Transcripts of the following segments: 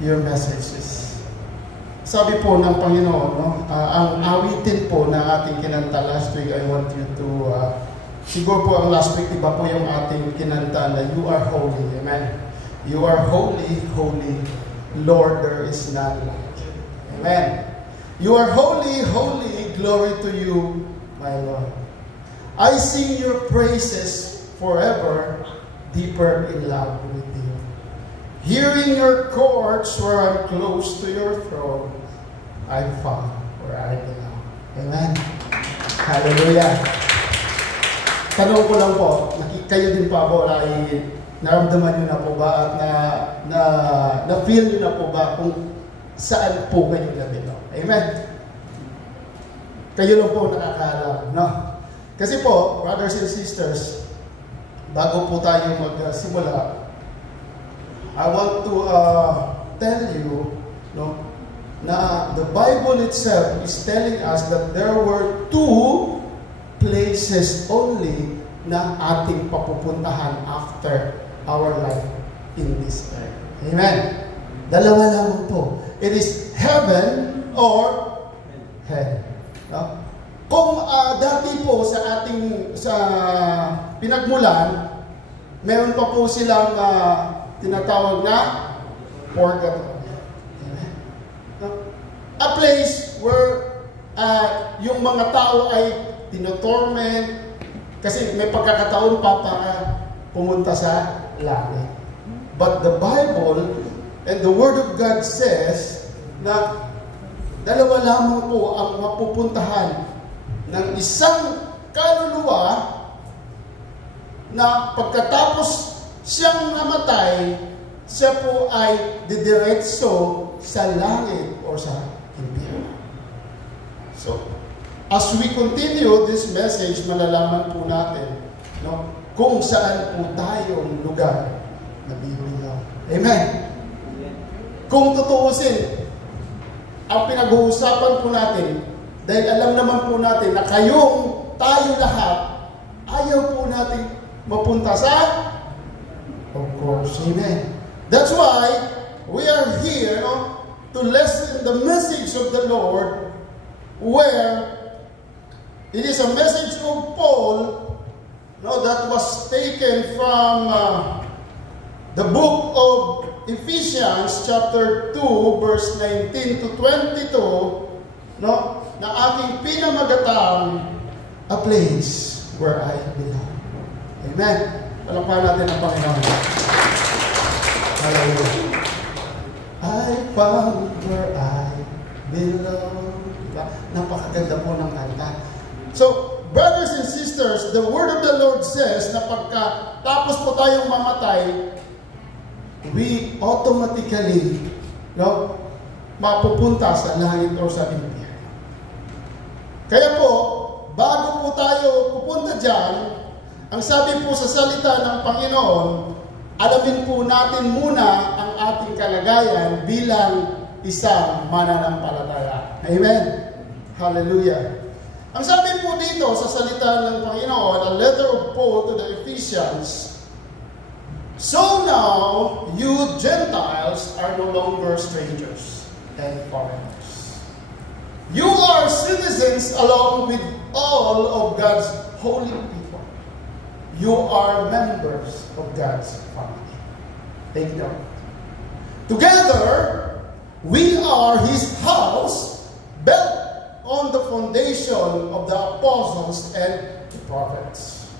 your messages. Sabi po ng Panginoon, no? Ang awitin po na ating kinanta last week, I want you to, siguro po ang last week, iba po yung ating kinanta na you are holy. Amen. You are holy, holy, Lord, there is none like you. Amen. You are holy, holy, glory to you, my Lord. I sing your praises forever, deeper in love with you. Here in your courts, where I'm close to your throne, I'm found where I belong. Amen. Hallelujah. Tanong ko lang po, kayo din pa po ay naramdaman nyo na po ba at na-feel nyo na po ba kung saan po kayo nabilo? Amen. Kayo lang po nakakaalam, no? Kasi po, brothers and sisters, bago po tayo magsimula, I want to tell you, no, na the Bible itself is telling us that there were two places only na ating papupuntahan after our life in this earth. Amen. Dalawa lamang po. It is heaven or hell. No? Kung dati po sa pinagmulan, meron pa po silang tinatawag na purgatory. A place where yung mga tao ay tinotorment kasi may pagkakataon pa para pumunta sa langit. But the Bible and the Word of God says na dalawa lamang po ang mapupuntahan ng isang kaluluwa na pagkatapos siyang namatay, siya po ay didiretso sa langit o sa impyerno. So, as we continue this message, malalaman po natin, no, kung saan po tayong lugar na bibilang. Amen. Kung tutuusin, ang pinag-uusapan po natin, dahil alam naman po natin na tayo lahat, ayaw po natin mapunta sa, of course, amen. That's why we are here, no, to listen the message of the Lord, where it is a message of Paul, no, that was taken from the book of Ephesians chapter 2 verse 19 to 22, no, na ating pinamagatang a place where I belong. Amen. Palakpakan natin ang Panginoon. Hallelujah. I found where I belong. Diba? Napakaganda po ng kanta. So, brothers and sisters, the word of the Lord says na pagkatapos po tayong mamatay, we automatically, no, mapupunta sa langit o sa impyerno. Kaya po, bago po tayo pupunta dyan, ang sabi po sa salita ng Panginoon, alamin po natin muna ang ating kalagayan bilang isang mananampalataya. Amen? Hallelujah. Ang sabi po dito sa salita ng Panginoon, a letter of Paul to the Ephesians, so now, you Gentiles are no longer strangers and foreigners. You are citizens along with all of God's holy people. You are members of God's family. Take note. Together, we are His house, built on the foundation of the apostles and the prophets.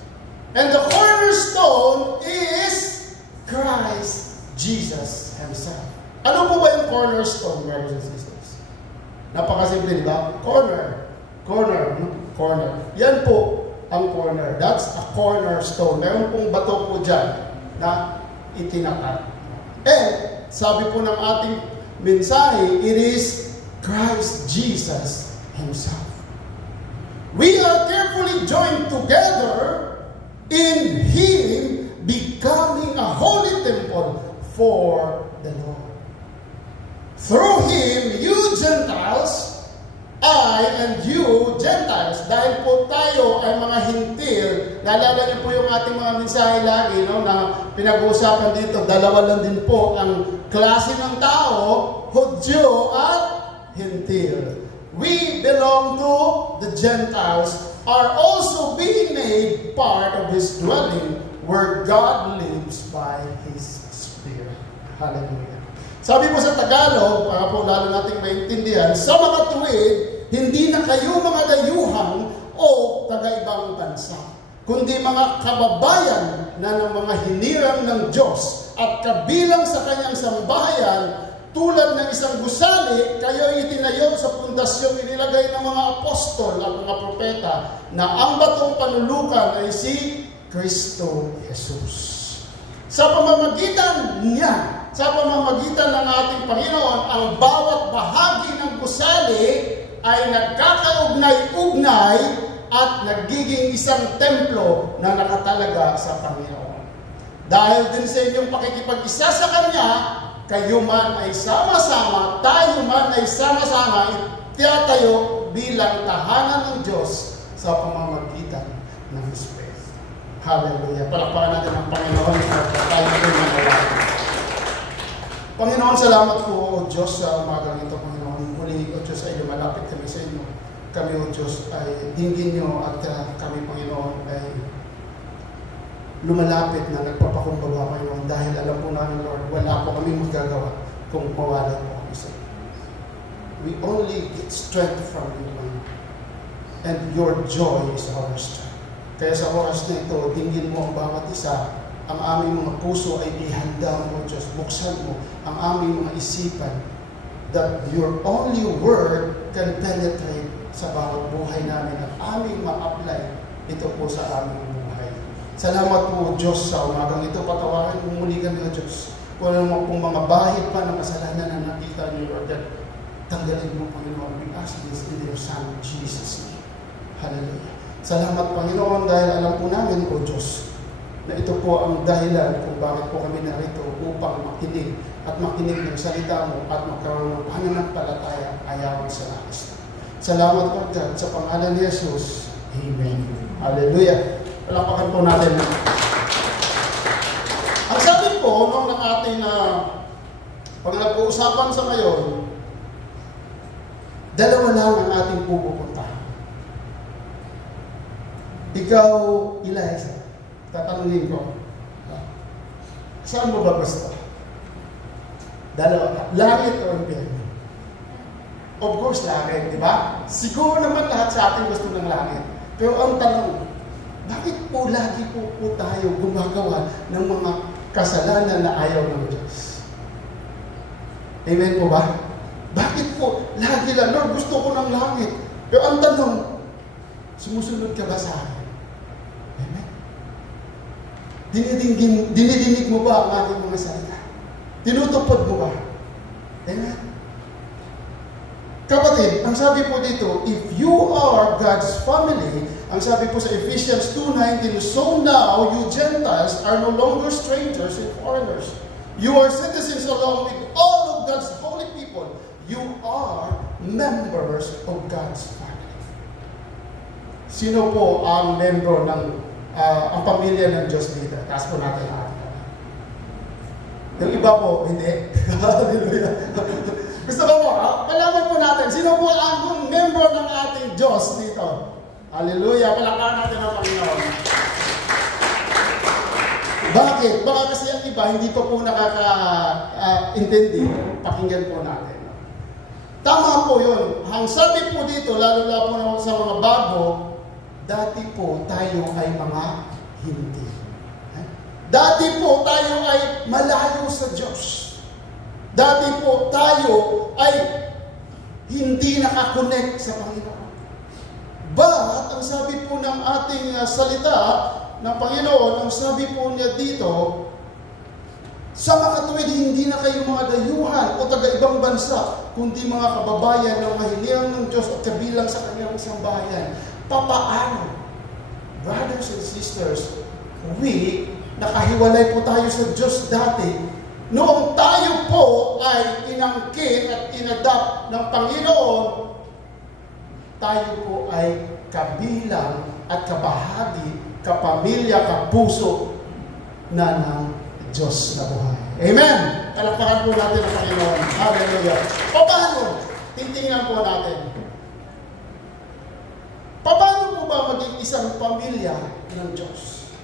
And the cornerstone is Christ Jesus Himself. Ano po ba yung cornerstone, brothers and sisters? Napakasimple, diba? Corner. Yan po ang corner. That's a cornerstone. Meron pong bato po dyan na itinakat. And, sabi po ng ating mensahe, it is Christ Jesus Himself. We are carefully joined together in Him, becoming a holy temple for the Lord. Through Him, you Gentiles, I and you Gentiles, dahil po tayo ay mga hintil naalala niyo po yung ating mga mensahe lagi, no, na pinag-uusapan dito, dalawa lang din po ang klase ng tao, Hudyo at Hentil. We belong to the Gentiles, are also being made part of His dwelling, where God lives by His Spirit. Hallelujah. Sabi po sa Tagalog, para po lalo nating maintindihan, sa mga tuwid, hindi na kayo mga dayuhang o taga-ibang bansa, kundi mga kababayan na ng mga hinirang ng Diyos at kabilang sa kanyang sambahayan. Tulad ng isang gusali, kayo itinayo sa pundasyong inilagay ng mga apostol at mga propeta na ang batong panulukan ay si Kristo Jesus. Sa pamamagitan niya, sa pamamagitan ng ating Panginoon, ang bawat bahagi ng gusali ay nagkakaugnay-ugnay at nagiging isang templo na nakatalaga sa Panginoon. Dahil din sa inyong pakikipag-isa sa Kanya, kayo man ay sama-sama, tayo man ay sama-sama, itatayo bilang tahanan ng Diyos sa pamamagitan ng Espiritu. Hallelujah. Palakpakan natin ang Panginoon at tayo natin manalangin. Panginoon, salamat po, O Diyos, sa umagang ito, Panginoon. Muli, O Diyos, ay lumalapit kami sa inyo. Kami, O Diyos, ay dinggin nyo at kami, Panginoon, ay lumalapit na nagpapakumbaba, Panginoon, dahil alam po namin, Lord, wala po kami magagawa kung mawalan po kami sa iyo. We only get strength from you, Lord. And your joy is our strength. Kaya sa oras na ito, dinggin mo ang bawat isa. Ang aming mga puso ay ihanda mo, Diyos. Buksan mo ang aming mga isipan that your only word can penetrate sa bawat buhay namin at aming ma-apply ito po sa aming buhay. Salamat po, Diyos, sa umagang ito. Patawarin mo muli kami, O Diyos. Kung ano mo pong mga bahid pa ng kasalanan na nakita niyo, Lord, that tanggalin mo, Panginoon. We ask this in your Son, Jesus' name. Hallelujah. Salamat, Panginoon, dahil alam po namin, O Diyos, na ito po ang dahilan kung bakit po kami narito upang makinig at makinig ng salita mo at magkaroon ng pananampalataya ayaw sa nais. Salamat po, God, sa pangalan ni Jesus. Amen. Hallelujah. Palakpakan po natin. Ang sabi po nung ng ating pag nag-uusapan sa ngayon, dalawa lang ang ating pupuntahan. Ikaw, Eliza, tatanungin ko, saan mo ba gusto? Dalawa. Langit o impyerno? Of course, langit, di ba? Siguro naman lahat sa atin gusto ng langit. Pero ang tanong, bakit po lagi po tayo gumagawa ng mga kasalanan na ayaw ng Diyos? Amen po ba? Bakit po lagi lang, Lord, gusto ko ng langit. Pero ang tanong, sumusunod ka ba sa akin? Amen? Dinidinig mo ba ang aking mga salita? Tinutupad mo ba? Amen? Kapatid, ang sabi po dito, if you are God's family, ang sabi po sa Ephesians 2:19, so now you Gentiles are no longer strangers and foreigners. You are citizens along with all of God's holy people. You are members of God's family. Sino po ang membro ng ang pamilya ng Diyos dito? Taas po natin ang ating. Yung iba po, hindi. Hallelujah. Gusto ko po, malaman po natin, sino po ang member ng ating Diyos dito? Hallelujah. Palakpakan natin ang Panginoon. Bakit? Baka kasi ang iba, hindi pa po nakaka-intindi. Pakinggan po natin. Tama po yun. Ang sabi po dito, lalo po sa mga bago, dati po tayo ay mga hindi. Dati po tayo ay malayo sa Diyos. Dati po tayo ay hindi nakakonect sa Panginoon. But, ang sabi po ng ating salita ng Panginoon, ang sabi po niya dito, sa makatuwid, hindi na kayo mga dayuhan o taga-ibang bansa, kundi mga kababayan ng mahilihan ng Diyos at kabilang sa kanyang sambahayan. Papaano? Brothers and sisters, nakahiwalay po tayo sa Diyos dati. Noong tayo po ay inangkin at inadapt ng Panginoon, tayo po ay kabilang at kabahagi, kapamilya, kapuso na ng Diyos na buhay. Amen! Talakpakan po natin ang Panginoon. Hallelujah! Paano? Titingnan po natin. Paano po ba maging isang pamilya ng Diyos?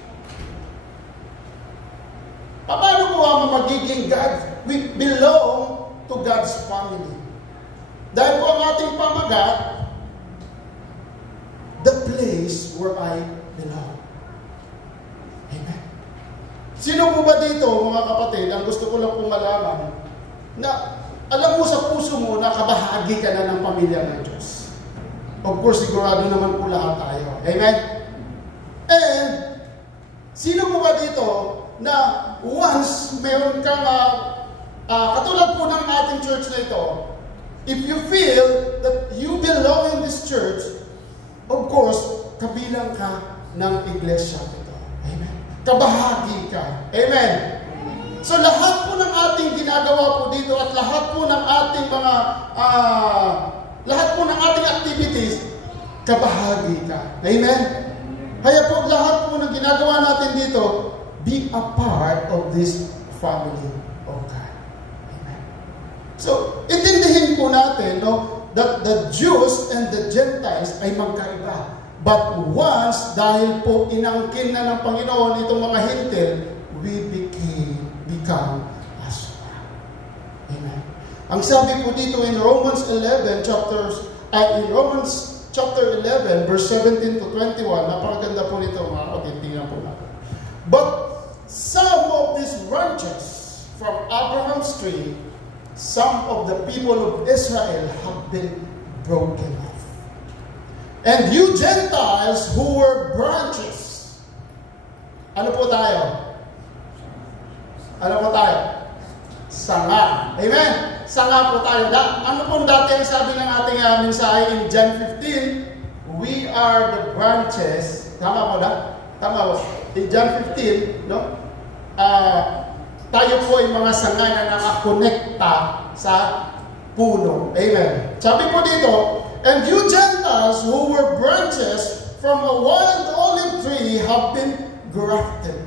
Paano po ba magiging God? We belong to God's family. Dahil po ang ating pamagat, the place where I belong. Amen. Sino po ba dito, mga kapatid, ang gusto ko lang pong malaman, na alam mo sa puso mo na kabahagi ka na ng pamilya ng Diyos. Of course, sigurado naman po lahat tayo. Amen? And, sino po ba dito na once meron kang, katulad po ng ating church na ito, if you feel that you belong in this church, of course, kabilang ka ng iglesia ito. Amen? Kabahagi ka. Amen? So lahat po ng ating ginagawa po dito at lahat po ng ating mga lahat po ng ating activities, kabahagi ka. Amen? Kaya po lahat po ng ginagawa natin dito, be a part of this family of God. Amen? So, intindihin po natin, no, that the Jews and the Gentiles ay magkaiba. But once, dahil po inangkin na ng Panginoon itong mga hintil, we become as one. Amen. Ang sabi po dito in Romans 11, chapter 11, verse 17 to 21, napakaganda po nito, mga kapatid, tingnan po natin. But some of these branches from Abraham's tree, some of the people of Israel have been broken off. And you Gentiles who were branches, ano po tayo? Ano po tayo? Sanga. Amen? Sanga po tayo. Ano po dati ang sabi ng ating mensahe in John 15? We are the branches. Tama po na? Tama po. In John 15, no? Tayo po ay mga sanga na nakakonekta sa puno. Amen. Sabi po dito, and you Gentiles who were branches from a wild olive tree have been grafted.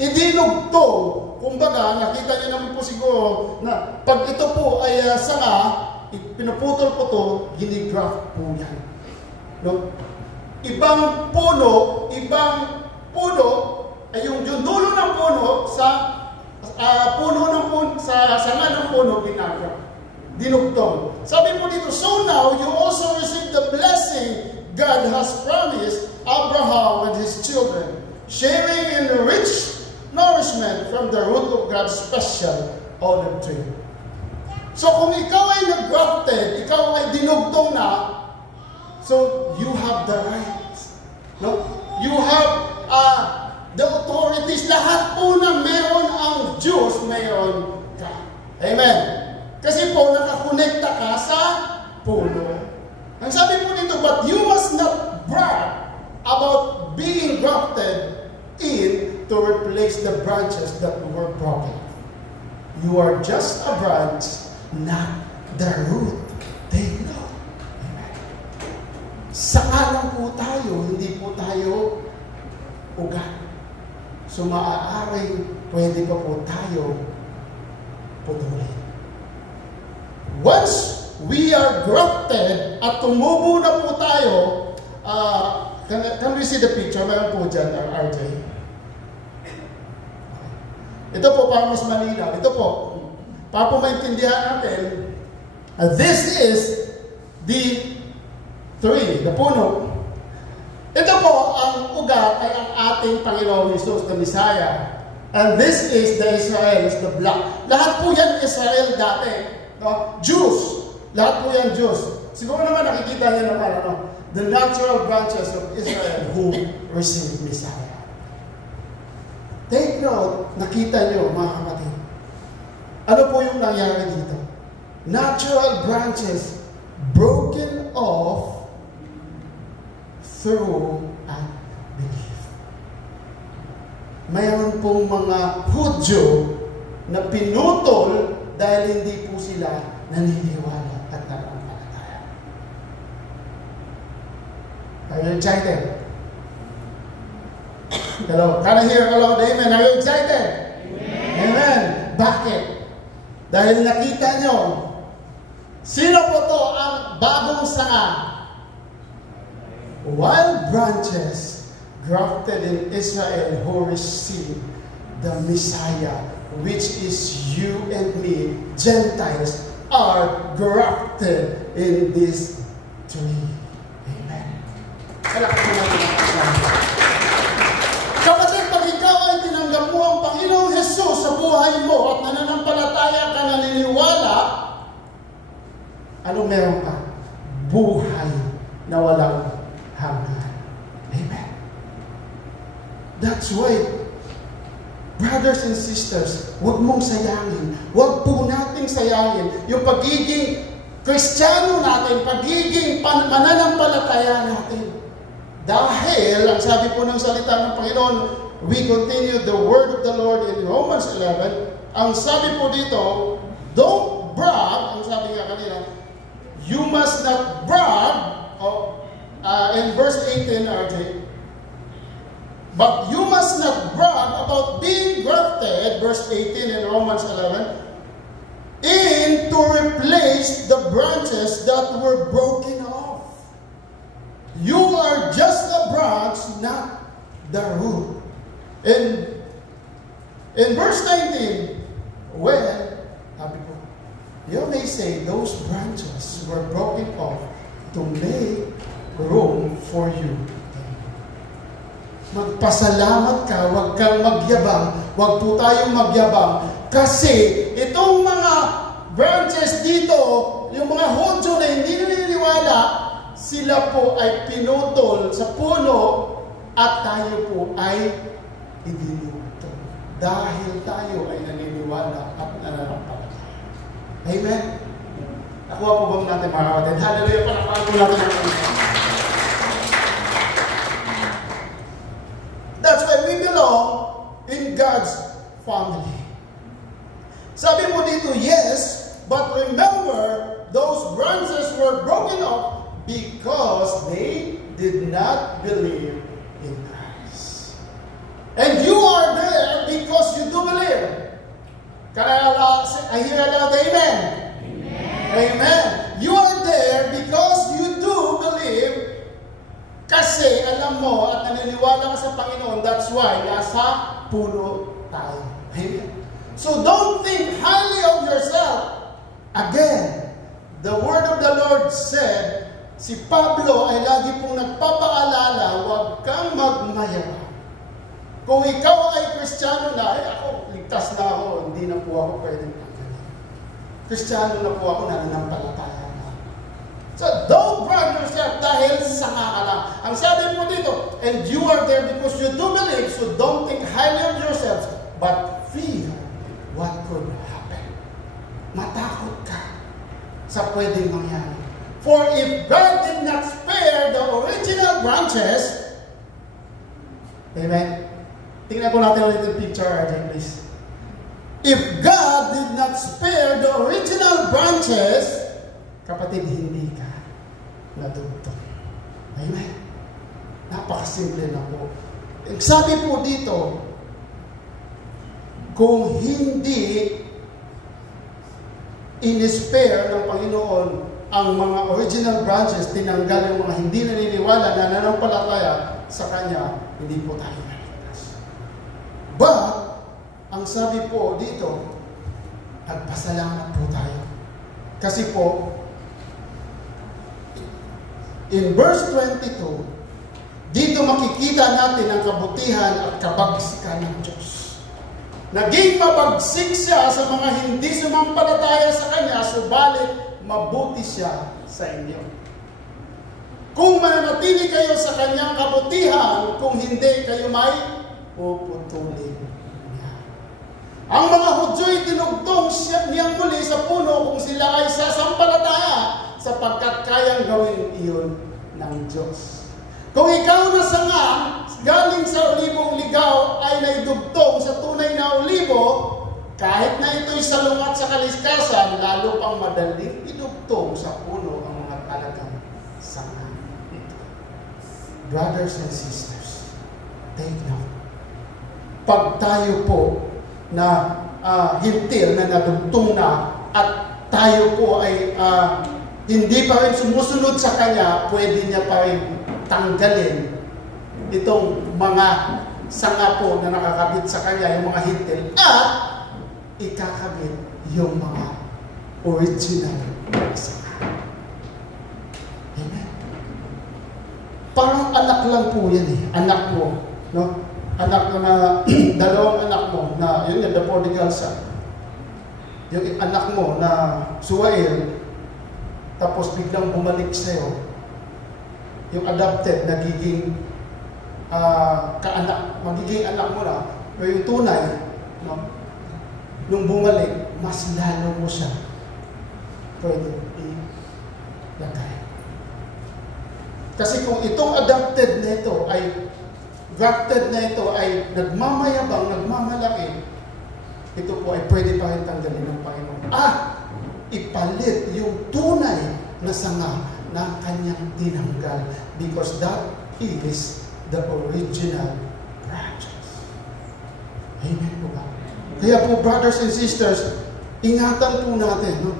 Idinugtong, kumbaga, nakita niyo naman po siguro na pag ito po ay sanga, pinuputol po to, ginigraft po yan. No? Ibang puno ay yung dulo ng puno sa sanga ng puno ginagraft. Dinugtong. Sabi po dito, so now you also receive the blessing God has promised Abraham and his children, sharing in the rich nourishment from the root of God's special olive tree. So kung ikaw ay nag-grafted, ikaw ay dinugtong na, so you have the rights. No? You have the authorities. Lahat po na meron ang Diyos, meron ka. Amen. Kasi po, nakakonekta ka sa puno. Ang sabi po dito, but you must not brag about being grafted in to replace the branches that were broken. You are just a branch, not the root. They know. Amen. Saan lang po tayo, hindi po tayo ugat. So maaaring pwede pa po tayo putulin. Once we are grafted at tumubo na po tayo, can we see the picture? Mayroon po dyan, RJ. Ito po, para mas malinaw. Ito po, para po maintindihan natin, this is the tree, the puno. Ito po, ang ugat ay ang ating Panginoon Jesus, the Messiah. And this is the Israel, the block. Lahat po yan Israel dati. No? Jews. Lahat po yan Jews. Siguro naman nakikita niyo naman, the natural branches of Israel who received Messiah. Take note, nakita niyo mga kapatid. Ano po yung nangyari dito? Natural branches broken off through unbelief. Mayroon pong mga Hudyo na pinutol dahil hindi po sila naniniwala at nanampalataya. Are you excited? Hello. Can I hear a loud amen? Are you excited? Amen. Bakit? Dahil nakita nyo, sino po to ang bagong sanga? Wild branches grafted in Israel who received the Messiah, which is you and me, Gentiles, are grafted in this tree. Amen. Kapatid, pag ikaw ay tinanggap mo ang Panginoong Jesus sa buhay mo at nananampalataya ka, naniniwala, ano meron ka? Buhay na walang hanggan. Amen. That's why, brothers and sisters, huwag mong sayangin. Huwag po nating sayangin yung pagiging Kristiyano natin, pagiging mananampalataya natin. Dahil, ang sabi po ng salita ng Panginoon, we continue the word of the Lord in Romans 11. Ang sabi po dito, don't brag, ang sabi nga kanina, you must not brag, in verse 18, RJ, but you must not brag about being grafted, verse 18 in Romans 11, in to replace the branches that were broken off. You are just a branch, not the root. In verse 19, well, you may say those branches were broken off to make room for you. Magpasalamat ka, huwag kang magyabang, huwag po tayong magyabang, kasi itong mga branches dito, yung mga Hudyo na hindi naniniwala, sila po ay pinutol sa puno at tayo po ay idinutol. Dahil tayo ay naniniwala at nananampalataya. Amen? Nakuha po ba natin mga kapatid? Hallelujah! Palakpakan po natin ang Panginoon. That's why we belong in God's family. Sabi mo dito, yes, but remember, those branches were broken off because they did not believe in Christ. And you are there because you do believe. Can I hear a loud amen? Amen. Amen. You are there because you do believe. Kasi alam mo at naniniwala ka sa Panginoon, that's why nasa puno tayo. Amen. So don't think highly of yourself. Again, the word of the Lord said, si Pablo ay lagi pong nagpapaalala, huwag kang magmayabang. Kung ikaw ay Kristiyano na, ako, ligtas na ako, hindi na po ako pwedeng tanggalin. Kristiyano na po ako, nananampalataya na. So, don't brag yourself dahil sanga ka lang. Ang sabi mo dito, and you are there because you do believe, so don't think highly of yourselves, but fear what could happen. Matakot ka sa pwedeng mangyari. For if God did not spare the original branches, amen? Tingnan po natin ulit yung picture, RJ, please. If God did not spare the original branches, kapatid, hindi ka nadugtong. Amen? Napakasimple na po. Sabi po dito, kung hindi in-spare ng Panginoon ang mga original branches, tinanggal yung mga hindi naniniwala na nananampalataya sa Kanya, hindi po tayo naligtas. But, ang sabi po dito, nagpasalamat po tayo. Kasi po, in verse 22, dito makikita natin ang kabutihan at kabagsikan ng Diyos. Naging mabagsik siya sa mga hindi sumampalataya sa Kanya, subalit mabuti siya sa inyo. Kung mananatili kayo sa Kanyang kabutihan, kung hindi, kayo may puputulin niya. Ang mga Hudyo'y tinugtong niyang muli sa puno kung sila ay sasampalataya, sapagkat kayang gawin iyon ng Diyos. Kung ikaw na sanga, galing sa olibong ligaw ay naidugtong sa tunay na olibo, kahit na ito'y salungat sa kaliskasan, lalo pang madaling idugtong sa puno ang mga talagang sanga ito. Brothers and sisters, take note. pag tayo po na hintil na nadugtong na at tayo po ay hindi pa rin sumusunod sa Kanya, pwede niya pa rin tanggalin itong mga sanga po na nakakabit sa Kanya, yung mga hintil, at ikakabit yung mga original na sanga. Amen. Parang anak lang po yan eh. Anak mo, no? Anak na dalawang anak mo na yun yung the prodigal son. Yung anak mo na suwail, tapos biglang bumalik sa'yo. Yung adopted, nagiging magiging anak mo na. Pero yung tunay, no? Nung bumalik, mas lalo mo siya pwede ilagay. Kasi kung itong adopted na ito ay grafted na ito ay nagmamayabang, nagmamalaki, ito po ay pwede pa rin tanggalin ng Panginoon. Ipalit yung tunay na sanga ng kanyang tinanggal, because that is the original branches. Amen po ba? Kaya po, brothers and sisters, ingatan po natin, no?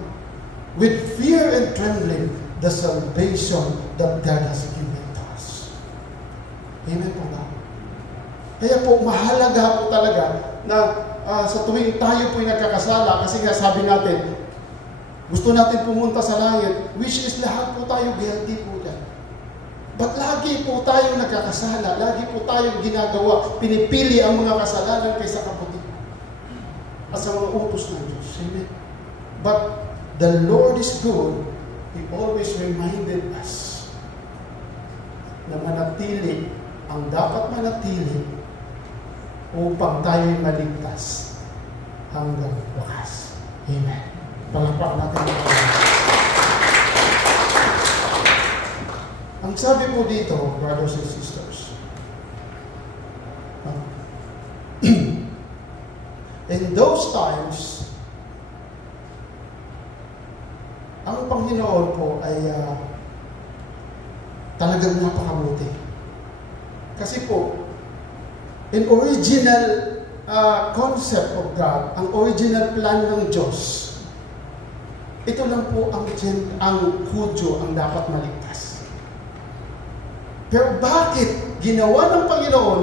With fear and trembling, the salvation that God has given to us. Amen po ba? Kaya po, mahalaga po talaga na sa tuwing tayo po'y nagkakasala, kasi nga sabi natin, gusto natin pumunta sa langit, which is lahat po tayo guilty po dyan. But lagi po tayo nagkakasala, lagi po tayo ginagawa, pinipili ang mga kasalanan kaysa kabutihan at sa mga utos ng Diyos. Amen. But the Lord is good. He always reminded us na manatili ang dapat manatili upang tayo'y maligtas hanggang wakas. Amen. Palakpak natin. Ang sabi po dito, brothers and sisters, in those times, ang Panginoon po ay talagang napakabuti. Kasi po, in original concept of God, ang original plan ng Diyos, ito lang po ang Hudyo ang dapat maligtas. Pero bakit ginawa ng Panginoon,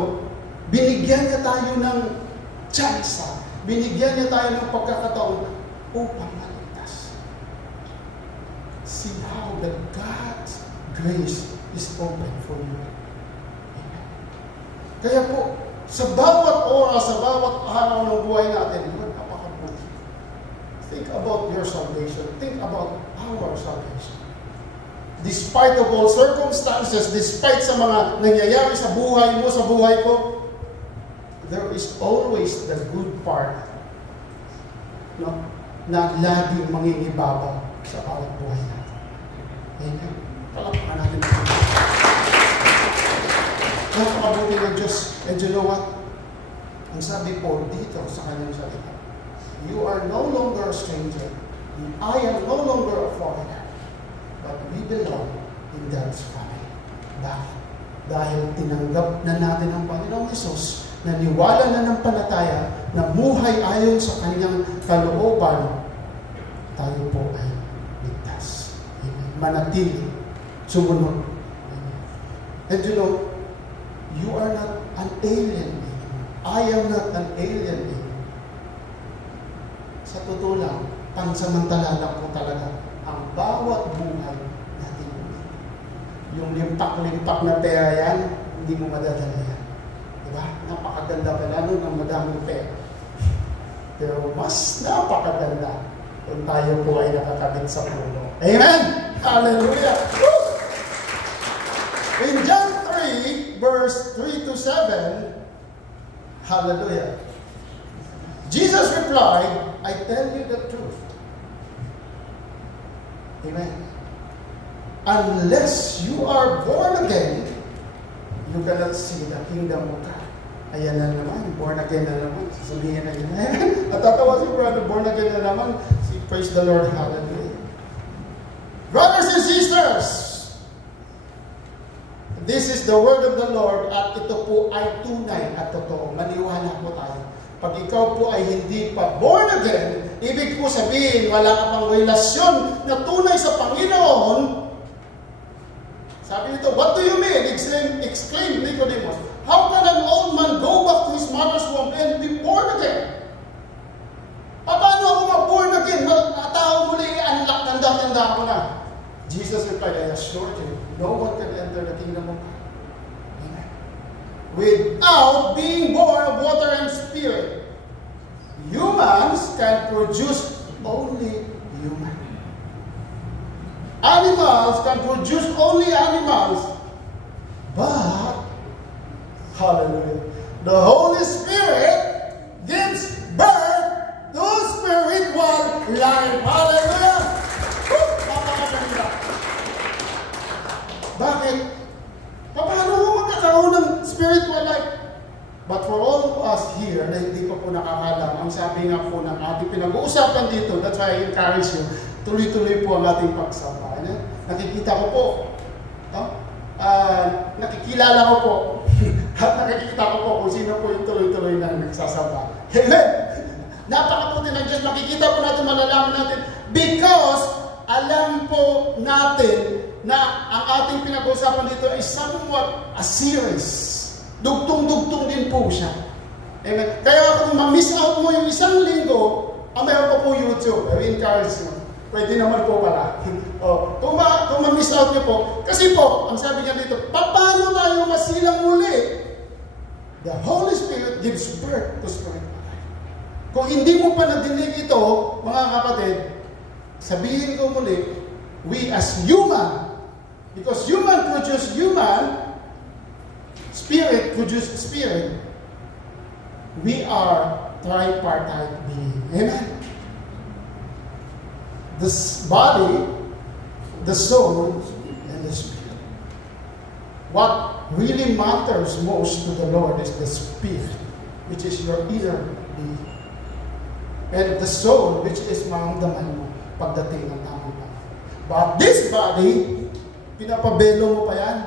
binigyan niya tayo ng tsansa, binigyan niya tayo ng pagkakataon upang maligtas? See how that God's grace is open for you. Kaya po, sa bawat oras, sa bawat araw ng buhay natin, Lord, napakabuti. Think about your salvation. Think about our salvation. Despite of all circumstances, despite sa mga nangyayari sa buhay mo, sa buhay ko, there is always the good part, no, na laging mangingibabaw sa bawat buhay natin. Amen. Palakpakan natin ito. Napakabuti ng Diyos. And you know what? Ang sabi po dito sa kanyang salita, you are no longer a stranger. I am no longer a foreigner. But we belong in God's family. Bakit? Dahil tinanggap na natin ang Panginoong Hesus, naniwala na ng palataya, na muhay ayon sa kanyang kalooban, tayo po ay ligtas. Manatili, sumunod. And you know, you are not an alien. I am not an alien. Sa totoo lang, pansamantala lang po talaga ang bawat buhay natin. Yung limpak-limpak na pera yan, hindi mo madadala yan. Diba? Napakaganda pala nun ng madaming pera. Pero mas napakaganda kung tayo po ay nakakabit sa puno. Amen! Hallelujah! Woo! In John 3, verse 3 to 7, hallelujah. Jesus replied, I tell you the truth. Amen. Unless you are born again, you cannot see the kingdom of God. Ayan na naman, born again na naman. Sasabihin na yun. At tatawa si brother, born again na naman. Praise the Lord, hallelujah. Brothers and sisters, This is the word of the Lord at ito po ay tunay at totoo. Maniwala po tayo. Pag ikaw po ay hindi pa born again, ibig po sabihin wala ka pang relasyon na tunay sa Panginoon. Sabi nito, what do you mean? Exclaimed Nicodemus. How can an old man go back to his mother's womb and be born again? Paano ako ma-born again? Tao muli, unlock, tanda-tanda ako na. Jesus replied, I assure you, no one can enter the kingdom of God. Amen. Without being born of water and spirit. Humans can produce only human. Animals can produce only animals. But, hallelujah, the Holy Spirit gives birth to spiritual life. Hallelujah! Bakit? Paano mo magkakaroon ng spiritual life? But for all of us here na hindi pa po nakakalam, ang sabi nga po ng ating pinag-uusapan dito, that's why I encourage you, tuloy-tuloy po ang ating pagsamba. Nakikita ko po, nakikilala ko po, at nakikita ko po kung sino po yung tuloy-tuloy na nagsasamba. Amen! Napakaputi ng Diyos, makikita po natin, malalaman natin, because alam po natin na ang ating pinag-uusapan dito ay somewhat a series. Dugtong-dugtong din po siya. Amen. Kaya kung ma-miss out mo yung isang linggo, mayroon pa po YouTube. I encourage you. Pwede naman po pala. Kung ma-miss out niyo po, kasi po, ang sabi niya dito, paano tayo masilang muli? The Holy Spirit gives birth to spirit. Kung hindi mo pa nadinig ito, mga kapatid, sabihin ko muli, we as human, because human produce human, spirit produce spirit, we are tripartite being. Amen? The body, the soul, and the spirit. What really matters most to the Lord is the spirit, which is your inner being. And the soul, which is maramdaman mo pagdating ng tamang panahon. But this body, pinapabelo mo pa yan.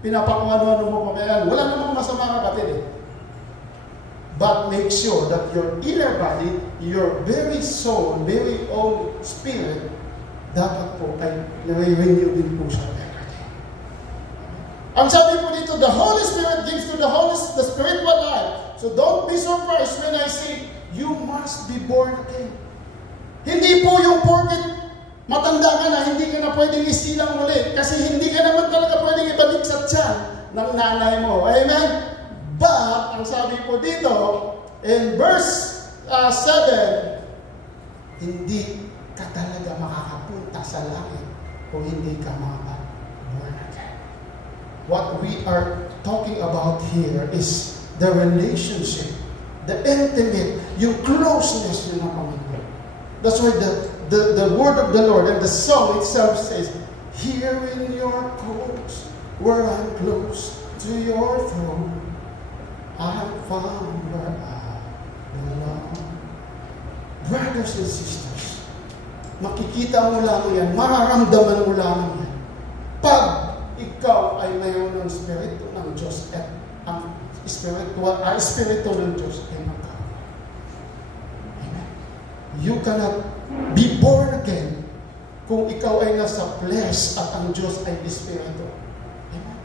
Pinapakuano mo pa yan. Wala namang masama kapatid eh. But make sure that your inner body, your very soul, very own spirit, dapat po ay nare-renew din po siya every day. Ang sabi po dito, the Holy Spirit gives to the spiritual life. So don't be surprised when I say, you must be born again. Hindi po yung porket matanda ka na, hindi ka na pwedeng isilang ulit. Kasi hindi ka naman talaga pwedeng ibalik sa tiyan ng nanay mo. Amen? But, ang sabi po dito, in verse 7, hindi ka talaga makakapunta sa langit kung hindi ka born again. What we are talking about here is the relationship, the intimate, yung closeness yun ng Panginoon. That's why the word of the Lord and the song itself says, here in your courts, where I'm close to your throne, I'm found where I belong. Brothers and sisters, makikita mo lang yan, mararamdaman mo lang yan. Pag ikaw ay mayroon ng Espiritu ng Diyos at ang Espiritu ng Diyos ay magkaroon. Amen. You cannot be born again kung ikaw ay nasa flesh at ang Diyos ay Espiritu. Amen.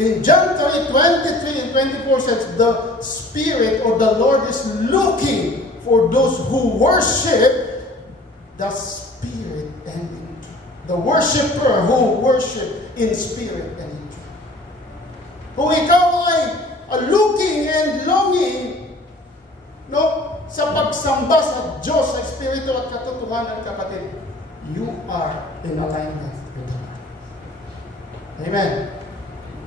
In John 3:23 and 24 says, the Spirit or the Lord is looking for those who worship the Spirit and in truth. The worshiper who worship in spirit and in truth. Kung ikaw ay looking and longing sa pagsamba sa Diyos, sa Espiritu at katotohanan, kapatid, you are in alignment with the Lord. Amen.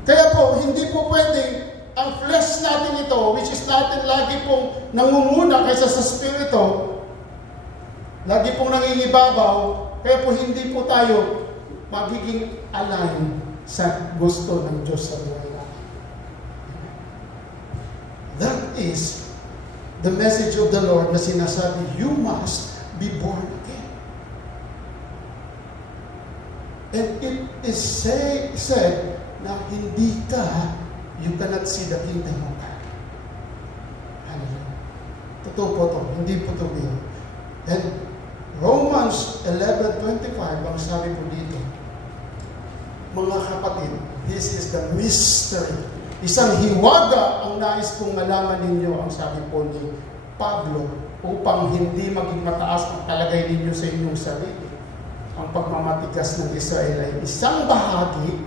Kaya po, hindi po pwedeng ang flesh natin ito, which is natin lagi pong nangunguna kaysa sa Espiritu, lagi pong nangingibabaw, kaya po hindi po tayo magiging align sa gusto ng Diyos sa buhay natin. That is the message of the Lord na sinasabi, you must be born again. And it is said na you cannot see the kingdom of God. Hallelujah. Totoo po to, hindi po to biro. And Romans 11:25, ang sabi po dito, mga kapatid, this is the mystery. Isang hiwaga ang nais kong malaman ninyo, ang sabi po ni Pablo, upang hindi maging mataas ang palagay ninyo sa inyong sarili. Ang pagmamatigas ng Israel ay isang bahagi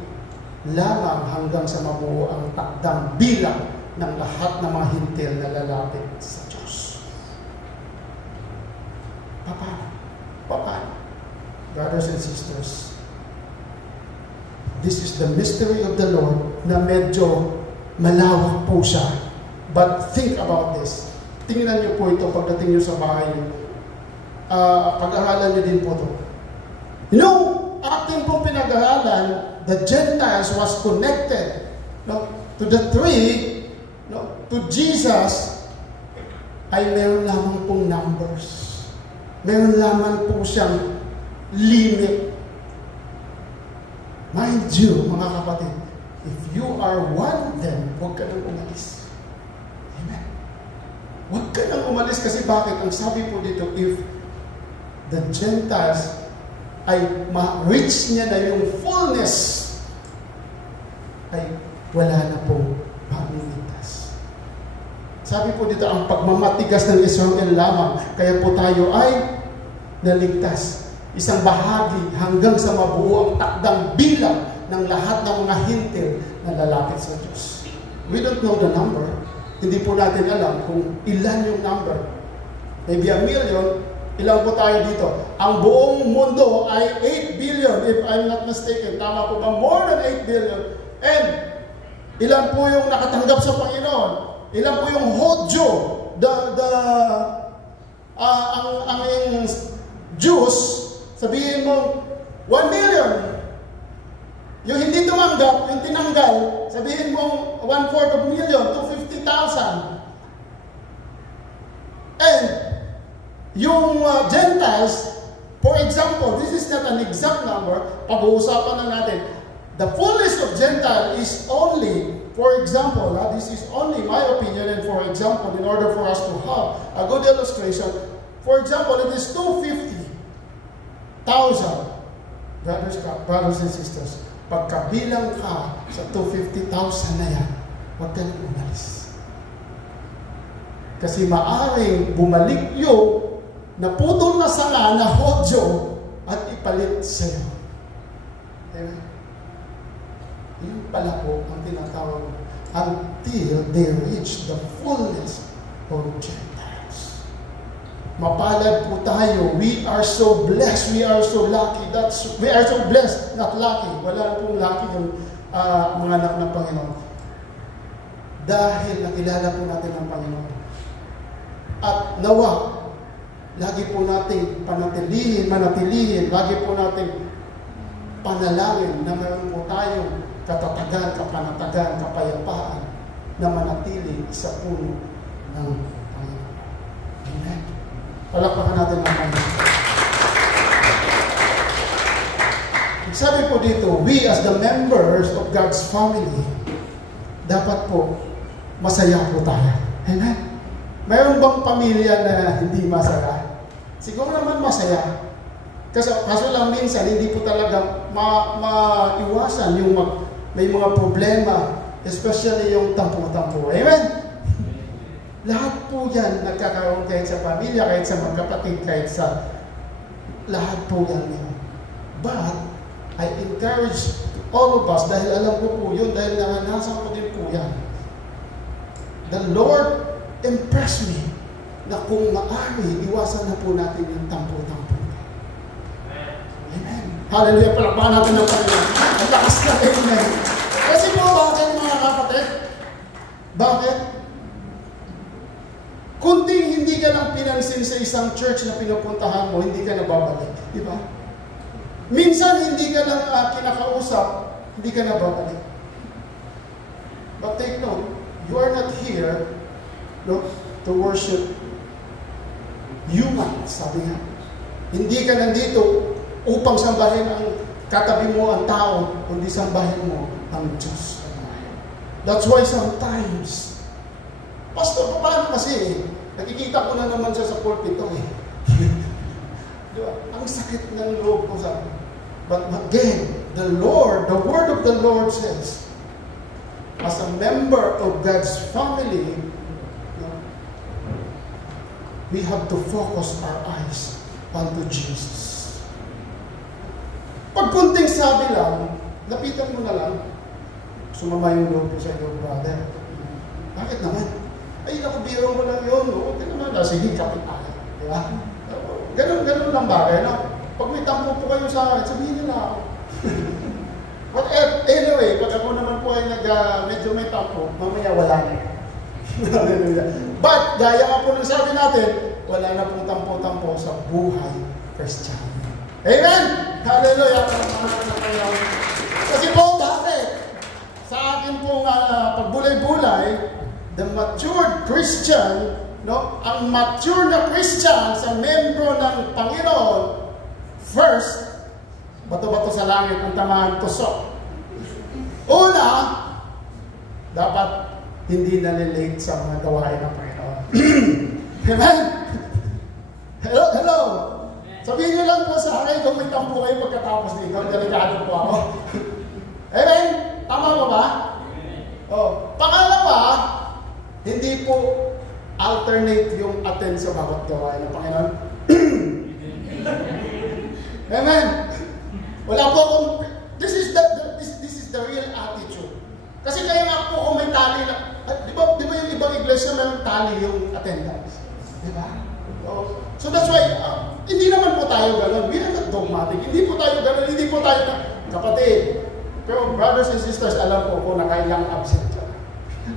lamang hanggang sa mabuo ang takdang bilang ng lahat ng mga hintil na lalapit sa Diyos. Paano? Brothers and sisters, this is the mystery of the Lord na medyo malawak po siya. But think about this. Tingnan niyo po ito pagdating niyo sa bahay niyo. Pag-aralan niyo din po ito. Nung ating pong pinag-aralan, the Gentiles was connected to the tree, to Jesus, ay meron lamang pong numbers. Meron lamang po siyang limit. Mind you, mga kapatid, if you are one of them, huwag ka nang umalis. Amen. Huwag ka nang umalis kasi bakit? Ang sabi po dito, if the Gentiles ay ma-reach niya na yung fullness, ay wala na po mamimitas. Sabi po dito, ang pagmamatigas ng Israel lamang, kaya po tayo ay naligtas. Isang bahagi hanggang sa mabuo ang takdang bilang ng lahat ng mga hintil na lalapit sa Diyos. We don't know the number. Hindi po natin alam kung ilan yung number. Maybe 1 million. Ilan po tayo dito? Ang buong mundo ay 8 billion, if I'm not mistaken. Tama po ba? More than 8 billion. And ilan po yung nakatanggap sa Panginoon? Ilan po yung Hodyo? Ang Jews, sabihin mo, 1 million. Yung hindi tumanggap, yung tinanggal, sabihin mo, 1/4 of million, 250,000. And yung Gentiles, for example, this is not an exact number, pag-uusapan na natin, the fullness of Gentile is only, for example, this is only my opinion, and for example, in order for us to have a good illustration, for example, it is 250,000 brothers and sisters. Pagkabilang ka sa 250,000 na yan, huwag ka nang umalis. Kasi maaring bumalik yung naputol na sanga na Hodyo at ipalit sa iyo. Amen. Yun pala po ang tinatawag until they reach the fullness of Gentiles. Mapalad po tayo. We are so blessed. We are so lucky. We are so blessed, not lucky. Wala pong lucky yung mga anak ng Panginoon. Dahil nakilala po natin ang Panginoon. At nawa, lagi po nating manatilihin, lagi po nating panalangin na meron po tayong katatagan, kapanatagan, kapayapaan na manatili sa puno ng Panginoon. Amen. Palakpakan natin ang Panginoon. Sabi po dito, we as the members of God's family, dapat po masaya po tayo. Amen. Mayroon bang pamilya na hindi masaya? Siguro naman masaya. Kaso lang minsan, hindi po talaga maiwasan yung may mga problema, especially yung tampo-tampo. Amen? Lahat po yan nagkakaroon kahit sa pamilya, kahit sa magkapatid, kahit sa lahat po yan. But, I encourage all of us, dahil alam ko po yun, dahil naranasan ko din po yan. The Lord impressed me na kung maaari, iwasan na po natin yung tampo-tampo. Amen. Hallelujah. Palakpakan natin ng Panginoon. Ang lakas na. Amen. Kasi po, bakit mga kapatid? Bakit? Kundi hindi ka lang pinansin sa isang church na pinupuntahan mo, hindi ka nababalik. Di ba? Minsan, hindi ka lang kinakausap, hindi ka nababalik. But take note, you are not here to worship human, sabi nga. Hindi ka nandito upang sambahin ang katabi mo ang tao, kundi sambahin mo ng Diyos. That's why sometimes, Pastor, paano kasi nakikita ko na naman siya sa pulpito eh. Diba? Ang sakit ng loob ko sabi. But again, the Lord, the word of the Lord says, as a member of God's family, we have to focus our eyes onto Jesus. Pag kunting sabi lang, lapitan mo na lang, sumama yung loob ko sa iyo, brother. Bakit naman? Ay, naku, biro mo lang yun. O, naman, sige, kapit tayo. Di ba? Ganun lang bagay, no? Pag may tampo po kayo sa akin, sabihin nila ako. But anyway, pag ako naman po ay medyo may tampo, mamaya wala na. But, gaya nga po ng sabi natin, wala na pong tampo-tampo sa buhay Christian. Amen? Hallelujah! Kasi po, bakit? Sa akin pong pagbulay-bulay, the matured Christian, no, ang mature na Christian sa membro ng Panginoon, first, bato-bato sa langit ang tamahan tusok. Una, dapat hindi nalilate sa mga gawain ng Panginoon. Amen? Hello? Sabihin niyo lang po sa akin kung may tampo kayo pagkatapos dito. Delikado po ako. Amen? Tama mo ba? Oh. Pangalawa, hindi po alternate yung attend sa bawat gawain ng Panginoon. Amen? Wala po akong, this is the real attitude. Kasi kaya nga po kung may tali na, di ba yung ibang iglesia mayroong tali yung attendance? Di ba? So that's why, hindi naman po tayo gano'n. We are not dogmatic. Hindi po tayo gano'n. Hindi po tayo na, kapatid. Pero brothers and sisters, alam ko kung nakailang absent ka.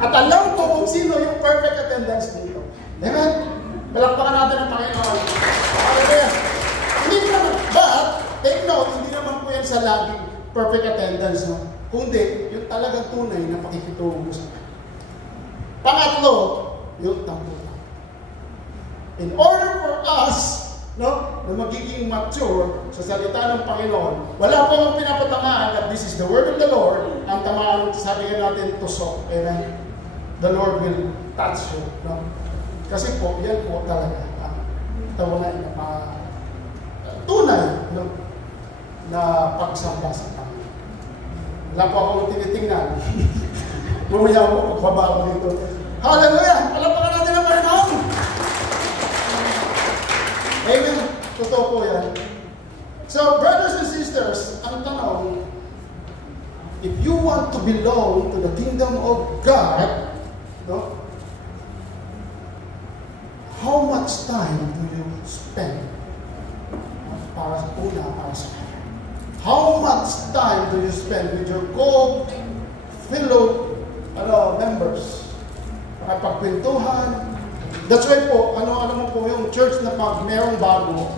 At alam ko kung sino yung perfect attendance dito. Amen? Palakpakan natin ang Panginoon. Hallelujah. Hindi naman, but, take note, hindi naman po yan sa laging perfect attendance. No? Kundi, yung talagang tunay na pakikitungo mo sa Kanya. Pangatlo, yung tampo. In order for us, no, na magiging mature sa salita ng Panginoon, wala po ang pinapatamaan that this is the word of the Lord. Ang tamaan, sabi nga natin, tusok. Amen? The Lord will touch you. No? Kasi po, yan po talaga. Tawanan na tunay, no, na pagsamba sa Panginoon. Wala po akong tinitingnan. Bumaya po, pagbaba ko dito. Hallelujah! Palapakan natin ang Panginoon! Amen. Totoo po yan. So, brothers and sisters, ang tanong, if you want to belong to the kingdom of God, no, how much time do you spend para sa Kanya? How much time do you spend with your fellow members? Makapagkwentuhan. That's why po, ano mo po yung church na pag merong bago,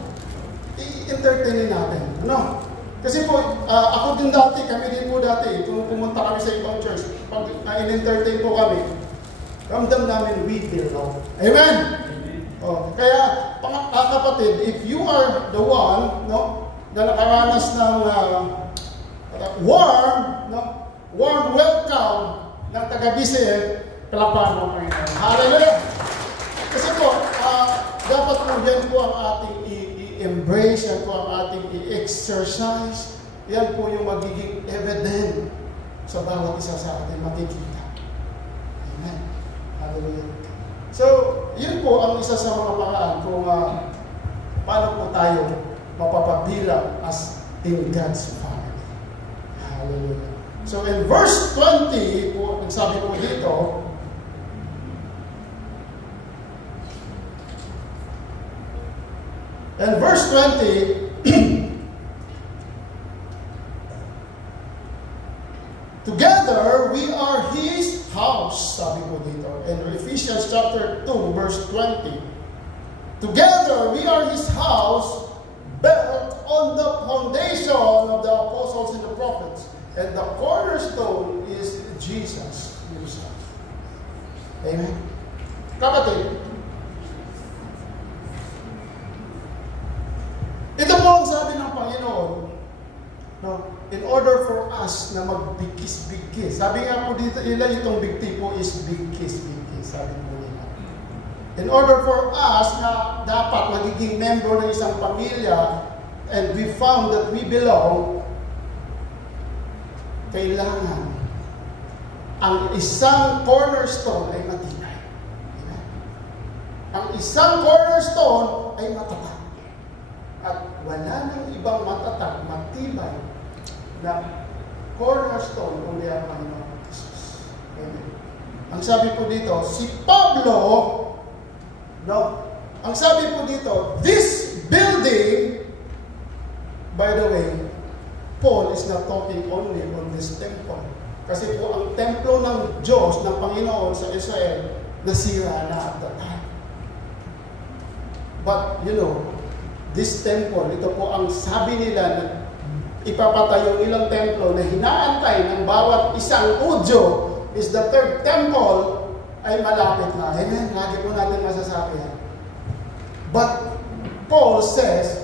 i-entertainin natin. Ano? Kasi po, ako din dati, kami din po dati, kung pumunta kami sa ibang church, pag in-entertain po kami, ramdam namin we belong. Amen? Kaya, kapatid, if you are the one, no, na nakaranas ng warm welcome ng taga-BCF, palapahan mo kayo. Hallelujah! Kasi po, dapat po yan po ang ating i-embrace, yan po ang ating i-exercise, yan po yung magiging evident sa bawat isa sa ating makikita. Amen. Hallelujah. So, yun po ang isa sa mga paraan kung paano po tayo mapapabilang as in God's family. Hallelujah. So, in verse 20, po, nagsabi po dito, and verse 20, together we are His house, sabi ko dito. In Ephesians chapter 2, verse 20. Together we are His house, built on the foundation of the apostles and the prophets. And the cornerstone is Jesus Himself. Amen? Kapatid, ito po ang sabi ng Panginoon, No? In order for us na magbigkis-bigkis. Sabi nga po dito, ilan itong bigti po is bigkis-bigkis. Sabi po nila. In order for us na dapat magiging member ng isang pamilya and we found that we belong, kailangan ang isang cornerstone ay matibay. Amen? Ang isang cornerstone ay matatag. At wala nang ibang matatag, matibay na cornerstone kundi ang Panginoon Jesus. Amen. Ang sabi po dito, si Pablo, no? Ang sabi po dito, this building, by the way, Paul is not talking only on this temple. Kasi po ang templo ng Diyos, ng Panginoon sa Israel, nasira na at that time. But, you know, this temple, ito po ang sabi nila na ipapatayo ilang templo na hinaantay ng bawat isang Hudyo is the third temple ay malapit na. Amen? Lagi po natin masasabi yan. But Paul says,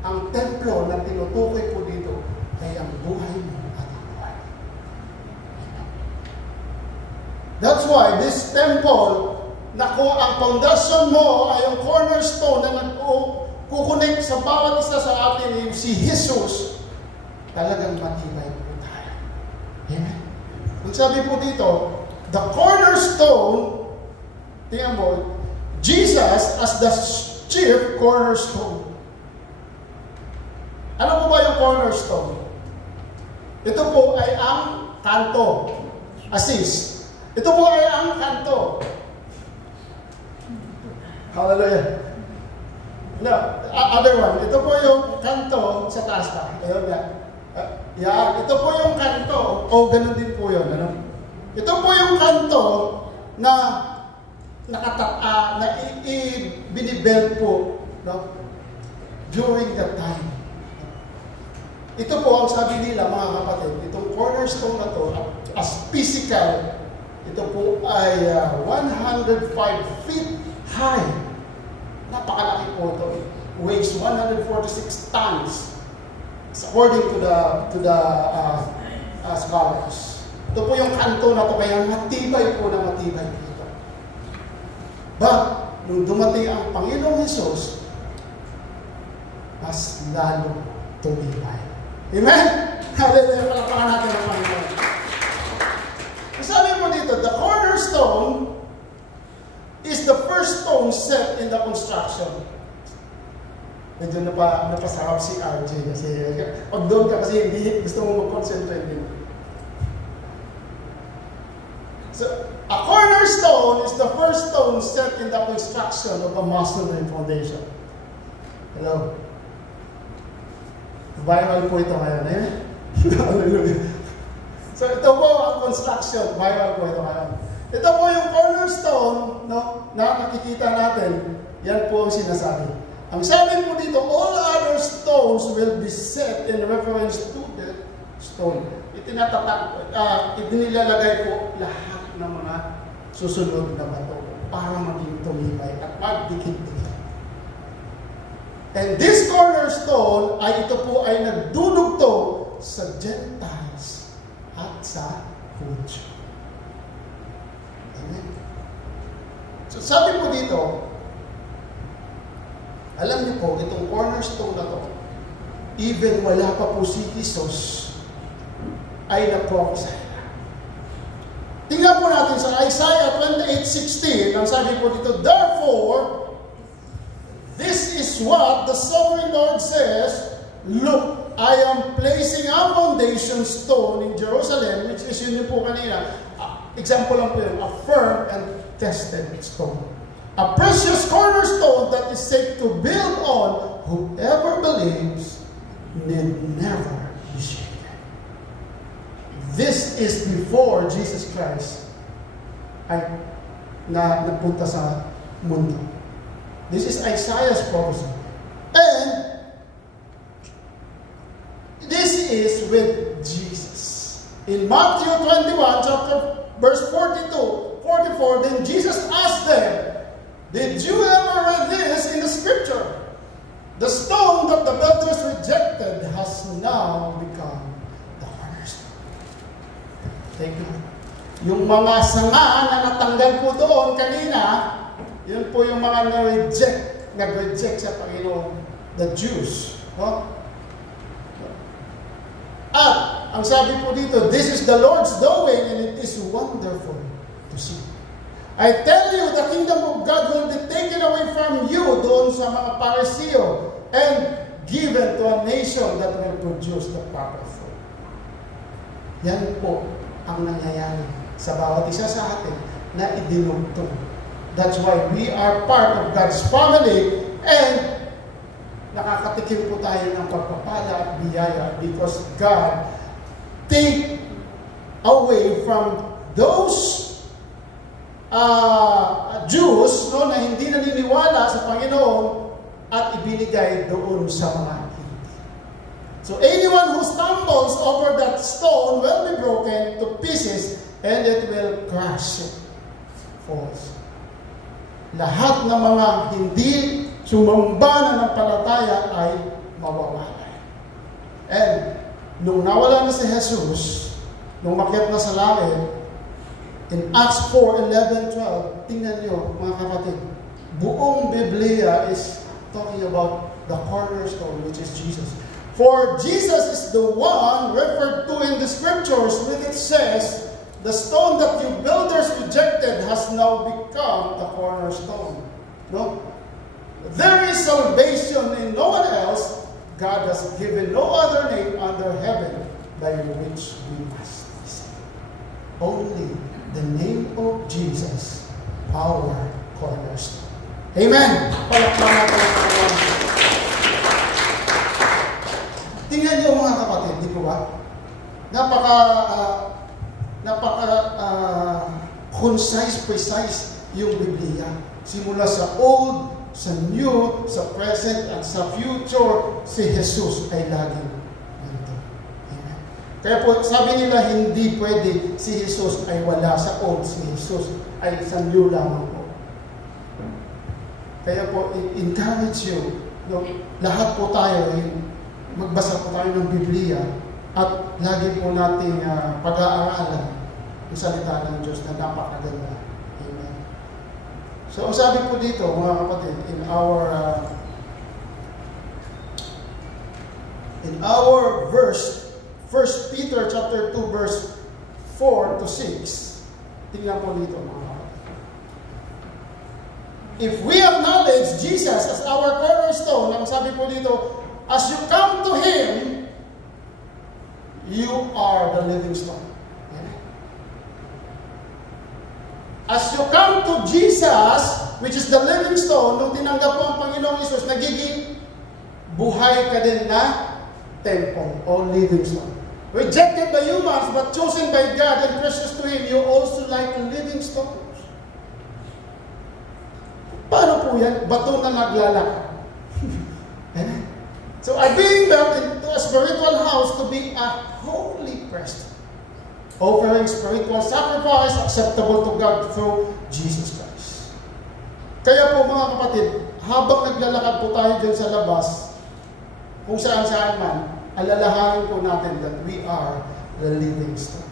ang templo na tinutukoy po dito ay ang buhay mo at ang buhay. That's why this temple, na kung ang foundation mo ay ang cornerstone na kukunik sa bawat isa sa atin yung si Jesus, talagang matibay po tayo. Amen? Ang sabi po dito, the cornerstone, tingnan mo, Jesus as the chief cornerstone. Ano po ba yung cornerstone? Ito po ay ang kanto, assist. Ito po ay ang kanto. Hallelujah. No, other one. Ito po yung kanto sa taas pa. Ayun yan. Yan. Ito po yung kanto. Ganun din po yun. Ano? Ito po yung kanto na binibelt po, no? During that time. Ito po ang sabi nila, mga kapatid, itong cornerstone na to, as physical, ito po ay 105 feet high. Napakalaki po ito. It weighs 146 tons. According to the scholars. Ito po yung kanto na to, kaya matibay po na matibay po ito. But, nung dumating ang Panginoong Hesus, mas lalo tumibay. Amen? Hallelujah! Palapakan natin ang Panginoon. Sabi mo dito, the cornerstone is the first stone set in the construction. Medyo napasarap si RJ kasi pag doon ka kasi hindi gusto mo mag-concentrate din. So, a cornerstone is the first stone set in the construction of a masonry foundation. Hello? Viral po ito ngayon, eh? Hallelujah. So, ito po ang construction. Viral po ito ngayon. Ito po yung cornerstone, no, na nakikita natin. Yan po ang sinasabi. Ang sabi po dito, all other stones will be set in reference to that stone. Inilalagay po lahat ng mga susunod na bato para maging tumibay at magdikit-dikit. And this cornerstone ay ito po ay nagdudugtong sa Gentiles at sa Hudyo. Amen. So sabi po dito, alam niyo po, itong cornerstone na to, even wala pa po si Jesus, ay na-prophesy na. Tingnan po natin sa Isaiah 28:16, ang sabi po dito, therefore, this is what the sovereign Lord says, look, I am placing a foundation stone in Jerusalem, which is yun po kanina. Example lang po yun, a firm and tested stone. A precious cornerstone that is safe to build on, whoever believes need never be shaken. This is before Jesus Christ ay napunta sa mundo. This is Isaiah's prophecy. And this is with Jesus. In Matthew 21, verse 42, 44, then Jesus asked them, did you ever read this in the scripture? The stone that the builders rejected has has now become the cornerstone. Thank you. Yung mga sanga na natanggal po doon kanina, yun po yung mga nag-reject sa Panginoon, the Jews. No? At, ang sabi po dito, this is the Lord's doing and it is wonderful to see. I tell you, the kingdom of God will be taken away from you doon sa mga Pariseo and given to a nation that will produce the proper fruit. Yan po ang nangyayari sa bawat isa sa atin na idinugtong. That's why we are part of God's family and nakakatikim po tayo ng pagpapala at biyaya because God take away from those Jews no, na hindi naniniwala sa Panginoon at ibinigay doon sa mga hindi. So anyone who stumbles over that stone will be broken to pieces and it will crush it. False. Lahat ng mga hindi sumamba na ng palataya ay mawawala. And nung nawala na si Jesus, nung makyat na sa langit, in Acts 4:11, 12, tingnan nyo mga kapatid, buong Biblia is talking about the cornerstone, which is Jesus. For Jesus is the one referred to in the scriptures when it says, the stone that you builders rejected has now become the cornerstone. No? There is salvation in no one else. God has given no other name under heaven by which we must be saved. Only the name of Jesus, our cornerstone. Amen! Palakpakan natin ang Panginoon. Tingnan niyo mga kapatid, di po ba? Concise, precise yung Biblia. Simula sa Old, sa New, sa Present, at sa Future, si Jesus ay laging nandun. Amen. Kaya po, sabi nila, hindi pwede si Jesus ay wala sa Old, si Jesus ay sa New lamang po. Kaya po, encourage you, no, lahat po tayo, magbasa po tayo ng Biblia, at lagi po nating pag-aaralan ang salita ng Diyos na napakaganda. Amen. So, ang sabi po dito, mga kapatid, in our verse, 1 Peter chapter 2, verse 4 to 6, tingnan po dito, mga kapatid. If we acknowledge Jesus as our cornerstone, ang sabi po dito, as you come to Him, you are the living stone. As you come to Jesus, which is the living stone, nung tinanggap mo ang Panginoong Isus, nagiging buhay ka din na temple o living stone. Rejected by humans, but chosen by God and precious to Him, you also like living stones. Paano po yan? Bato na naglalakad. So, I'm being built into a spiritual house to be a holy priesthood, offering spiritual sacrifice acceptable to God through Jesus Christ. Kaya po mga kapatid, habang naglalakad po tayo dyan sa labas, kung saan-saan man, alalahanin po natin that we are the living stone.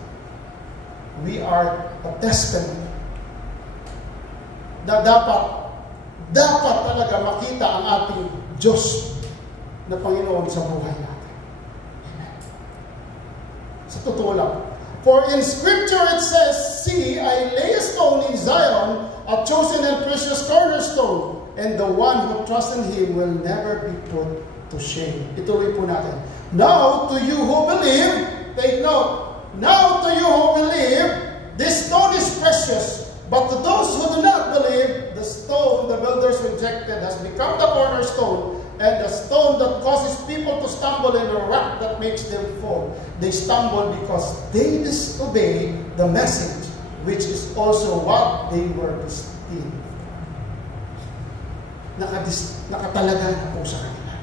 We are a testament na dapat talaga makita ang ating Diyos na Panginoon sa buhay natin. Amen. Sa totoo lang. For in Scripture it says, see, I lay a stone in Zion, a chosen and precious cornerstone, and the one who trusts in Him will never be put to shame. Ituloy po natin. Now to you who believe, take note, now to you who believe, this stone is precious, but to those who do not believe, the stone the builders rejected has become the cornerstone, and the stone that causes people to stumble, and the rock that makes them fall. They stumble because they disobey the message, which is also what they were destined. Nakatalaga na po sa kanila.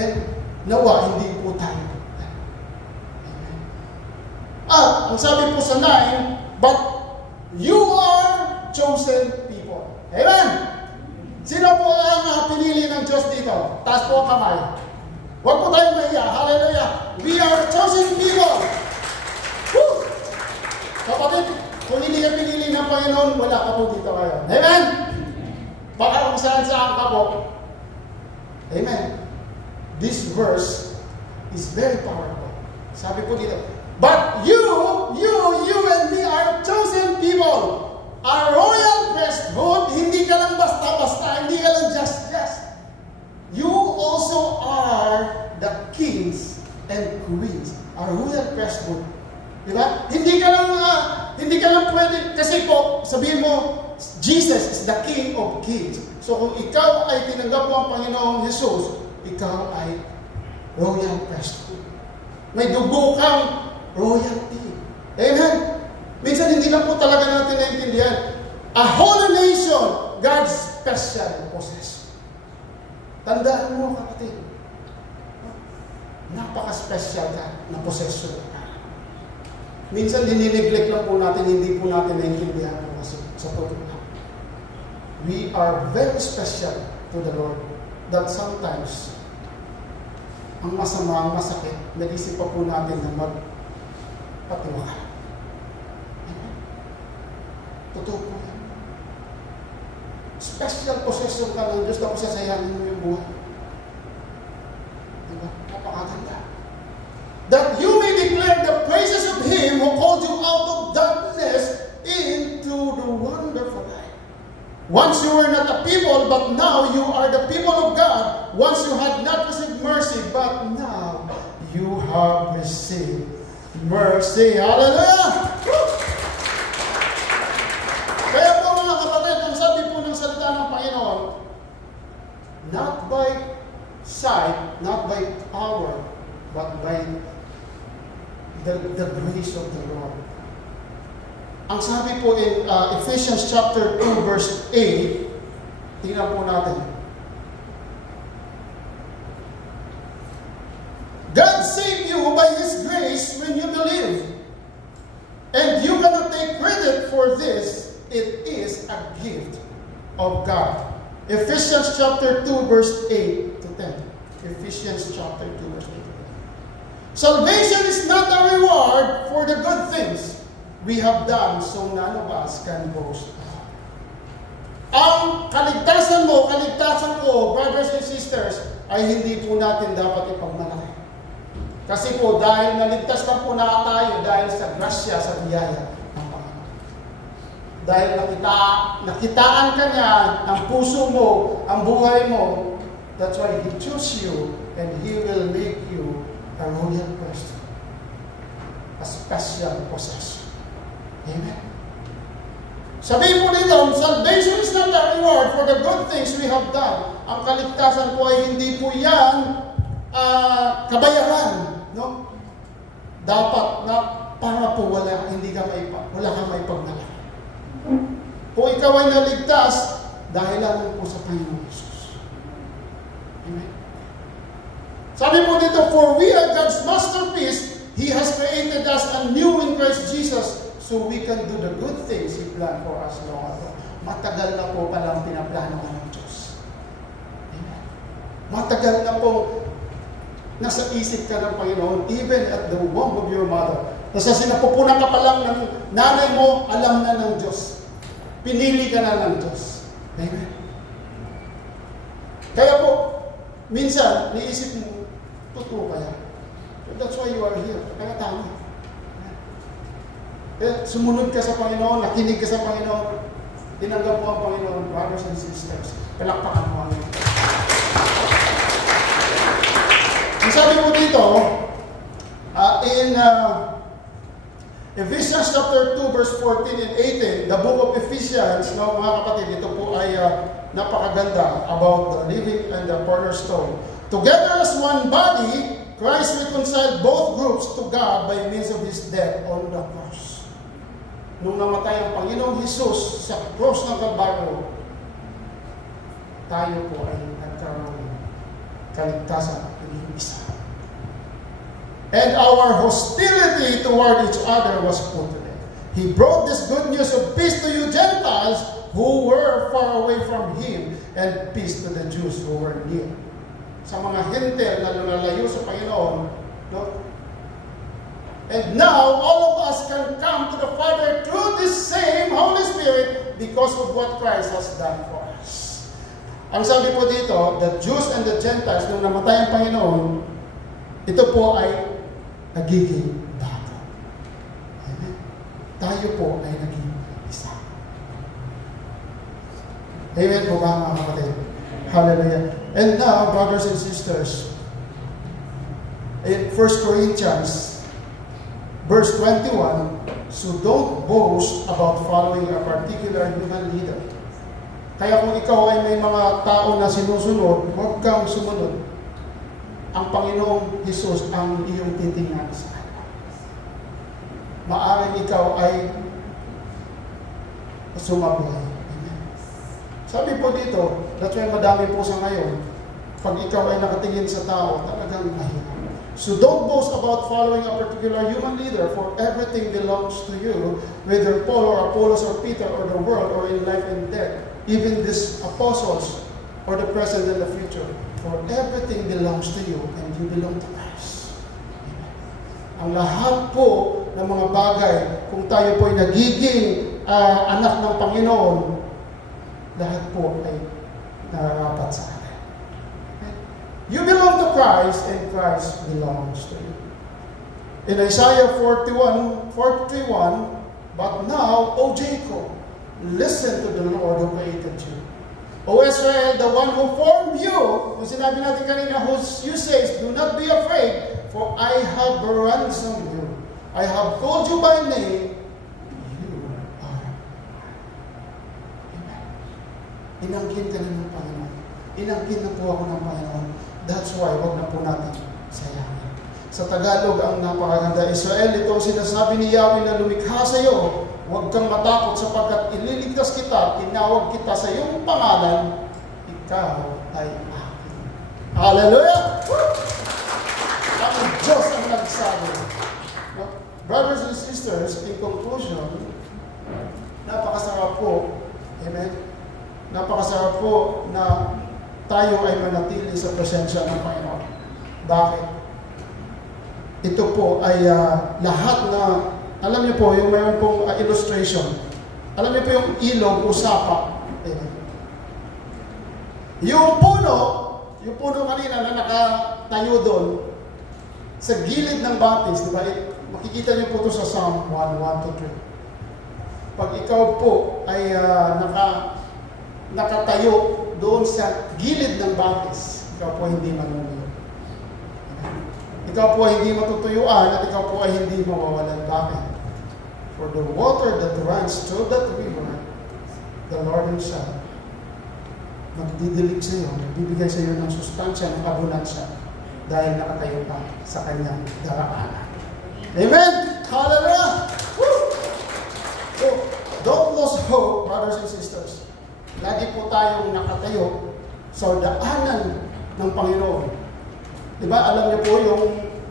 And nawa, hindi po tayo. At ang sabi po sa 9, but you are chosen people. Amen! Sino po ang pinili ng Diyos dito? Taas po ang kamay. Huwag po tayong mahiya. Hallelujah. We are chosen people. Woo! Kapatid, kung hindi ka pinili ng Panginoon, wala ka po dito ngayon. Amen? Baka kung saan-saan ka po. Amen. This verse is very powerful. Sabi po dito, but you and me are chosen people. A royal priesthood, hindi ka lang basta-basta, hindi ka lang just. You also are the kings and queens. A royal priesthood. Diba? Hindi ka lang pwede, kasi po, sabihin mo, Jesus is the King of Kings. So kung ikaw ay tinanggap mo ang Panginoong Jesus, ikaw ay royal priesthood. May dugo kang royalty. Amen? Minsan hindi na po talaga natin naintindihan. A holy nation, God's special possession. Tandaan mo, kapatid. Napaka-special ka na possession ka. Minsan dinineglect lang po natin, hindi po natin naintindihan kasi sa totoo lang. We are very special to the Lord that sometimes ang masama, ang masakit, nag-isip pa po natin na magpatiwala. Totoo po yan. Special possession ka ng Diyos, tapos sasayanin mo yung buhay. Diba? Napakaganda. That you may declare the praises of Him who called you out of darkness into the wonderful light. Once you were not a people, but now you are the people of God. Once you had not received mercy, but now you have received mercy. Hallelujah! Kaya po mga kapatid, ang sabi po ng salita ng Panginoon, not by sight, not by power, but by the grace of the Lord. Ang sabi po in Ephesians chapter 2 verse 8, tingnan po natin. God saved you by His grace when you believe. And you cannot take credit for this. It is a gift of God. Ephesians chapter 2 verse 8 to 10. Ephesians chapter 2 verse 8 to 10. Salvation is not a reward for the good things we have done, so none of us can boast. Ang kaligtasan mo, kaligtasan ko, brothers and sisters, ay hindi po natin dapat ipagmalaki. Kasi po, dahil naligtas na po na tayo, dahil sa grasya, sa biyaya ng Panginoon. Dahil nakitaan ka niya, ang puso mo, ang buhay mo, that's why He chose you, and He will make you a royal person. A special possession. Amen. Sabihin po dito, salvation is not a reward for the good things we have done. Ang kaligtasan po ay hindi po yan kabayaran. No? Dapat na para po wala kang maipagmalaki. Kung ikaw ay naligtas, dahil lang po sa Panginoon Jesus. Amen. Sabi po dito, for we are God's masterpiece, He has created us anew in Christ Jesus so we can do the good things He planned for us long ago. Matagal na po palang pinaplano ka ng Diyos. Amen. Matagal na po nasa isip ka ng Panginoon, even at the womb of your mother. Nasa sinapupunan ka pa lang ng nanay mo, alam na ng Diyos. Pinili ka na ng Diyos. Amen. Kaya po, minsan, niisip mo, totoo kaya? That's why you are here. Kaya tama. Kaya sumunod ka sa Panginoon, nakinig ka sa Panginoon, tinanggap mo ang Panginoon, brothers and sisters. Palakpakan mo ang ito. Ang sabi po dito, in Ephesians chapter 2 verse 14 and 18, the book of Ephesians, no, mga kapatid, ito po ay napakaganda about the living and the cornerstone. Together as one body, Christ reconciled both groups to God by means of His death on the cross. Nung namatay ang Panginoong Jesus sa cross ng Kalbaryo, tayo po ay nagkaroon ng kaligtasan ng isa. And our hostility toward each other was put to death. He brought this good news of peace to you Gentiles who were far away from Him, and peace to the Jews who were near. sa mga hentel na lumalayo sa Panginoon. No? And now, all of us can come to the Father through this same Holy Spirit because of what Christ has done for us. Ang sabi po dito, the Jews and the Gentiles, nung namatay ang Panginoon, ito po ay nagiging bago. Amen. Tayo po ay naging isa. Amen po ba, mga kapatid? Hallelujah. And now, brothers and sisters, in 1 Corinthians verse 21, so don't boast about following a particular human leader. Kaya kung ikaw ay may mga tao na sinusunod, huwag kang sumunod. Ang Panginoong Hesus ang iyong titingnan sa kanya. Maaaring ikaw ay sumablay. Amen. Sabi po dito, that's why madami po sa ngayon, pag ikaw ay nakatingin sa tao, talagang mahirap. So don't boast about following a particular human leader, for everything belongs to you, whether Paul or Apollos or Peter or the world or in life and death, even these apostles or the present and the future. For everything belongs to you and you belong to Christ. Amen. Ang lahat po ng mga bagay, kung tayo po ay nagiging anak ng Panginoon, lahat po ay nararapat sa atin. You belong to Christ and Christ belongs to you. In Isaiah 41, but now, O Jacob, listen to the Lord who created you. O Israel, the one who formed you, kung sinabi natin kanina, who you says, do not be afraid, for I have ransomed you. I have called you by name. You are. Amen. Inangkin ka na ng Panginoon. Inangkin na po ako ng Panginoon. That's why, wag na po natin sayangin. Sa Tagalog, ang napakaganda, Israel, ito ang sinasabi ni Yahweh na lumikha sa iyo. Huwag kang matakot sapagkat ililigtas kita, tinawag kita sa iyong pangalan, ikaw ay akin. Hallelujah! Ang Diyos ang nagsabi. No? Brothers and sisters, in conclusion, napakasarap po, amen? Napakasarap po na tayo ay manatili sa presensya ng Panginoon. Bakit? Ito po ay lahat na, alam niyo po, yung mayroon pong illustration. Alam niyo po yung ilog o sapa. Yung puno kanina na nakatayo doon, sa gilid ng batis, di ba? Makikita niyo po ito sa Psalm 1:1-3. Pag ikaw po ay nakatayo doon sa gilid ng batis, ikaw po hindi manunuyo. Ikaw po ay hindi matutuyuan at ikaw po ay hindi mawawalan. Bakit? For the water that runs through that river, the Lord Himself, magdidilig sa iyo, magbibigay sa iyo ng sustansya, ng abundansya, dahil nakatayo ka sa Kanyang daraanan. Amen! Hallelujah! Woo! So, don't lose hope, brothers and sisters. Lagi po tayong nakatayo sa daanan ng Panginoon. Diba? Alam niyo po yung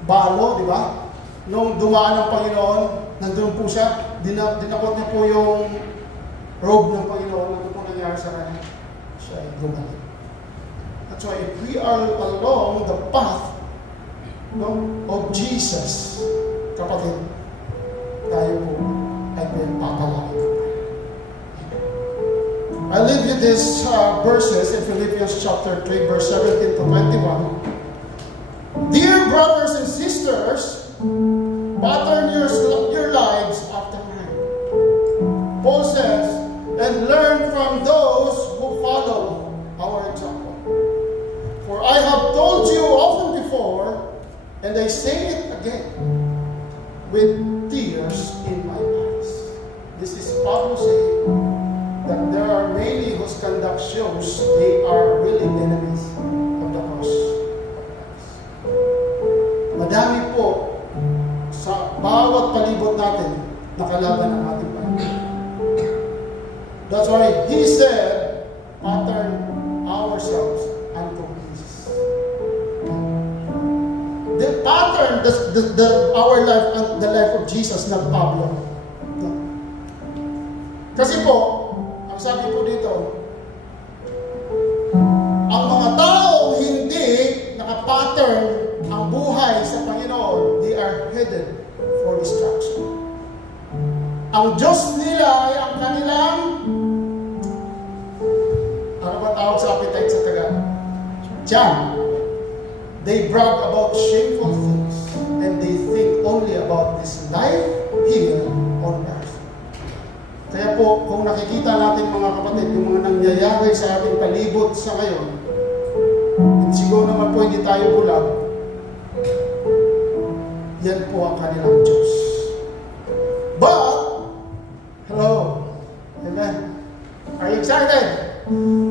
balo, diba? Nung dumaan ng Panginoon, nandun po siya, dinakot niya po yung robe ng Panginoon. Ano po nangyari sa kanya? Siya ay gumaling. That's why if we are along the path of Jesus, kapatid, tayo po ay pinapapalaki. I leave you these verses in Philippians chapter 3, verse 17 to 21. Dear brothers and sisters, pattern your lives after mine. Paul says, and learn from those who follow our example. For I have told you often before, and I say it again, with tears in my eyes. This is Pablo saying that there are many whose conduct shows they are really enemies of the cross of Christ. Madami po sa bawat palibot natin nakalaban ang ating Panginoon. That's why He said, pattern ourselves unto Jesus. The pattern, our life and the life of Jesus, not Pablo. Kasi po, sabi po dito, ang mga tao hindi headed for destruction. Ang Diyos nila ay ang kanilang, ano ba tawag sa appetite sa Tagalog? Tiyan. They brag about shameful things, and they think only about this life here on earth. Kaya po, kung nakikita natin mga kapatid, yung mga nangyayari sa ating palibot sa ngayon, siguro naman po hindi tayo bulag, yan po ang kanilang Diyos. But, hello, amen. Are you excited?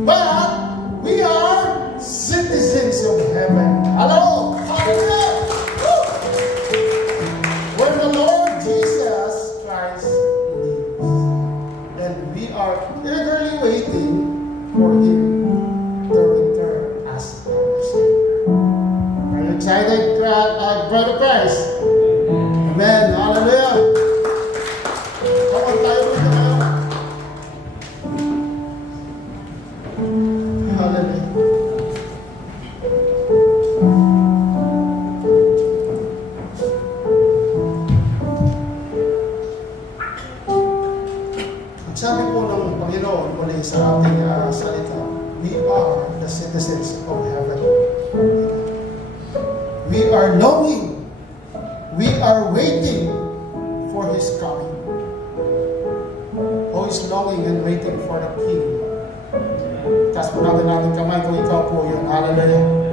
But, we are citizens of heaven. Hello, hallelujah. When the Lord Jesus Christ lives, and we are eagerly waiting for Him to return as our Savior. Are you excited, Brother Christ? Amen. Hallelujah. Kapag tayo dito ngayon. Hallelujah. Ang sabi po ng Panginoon muli sa ating salita, we are the citizens of heaven. We are longing. We are waiting for His coming. Who is longing and waiting for the King? Taas po natin kamay kung ikaw po yun. Hallelujah.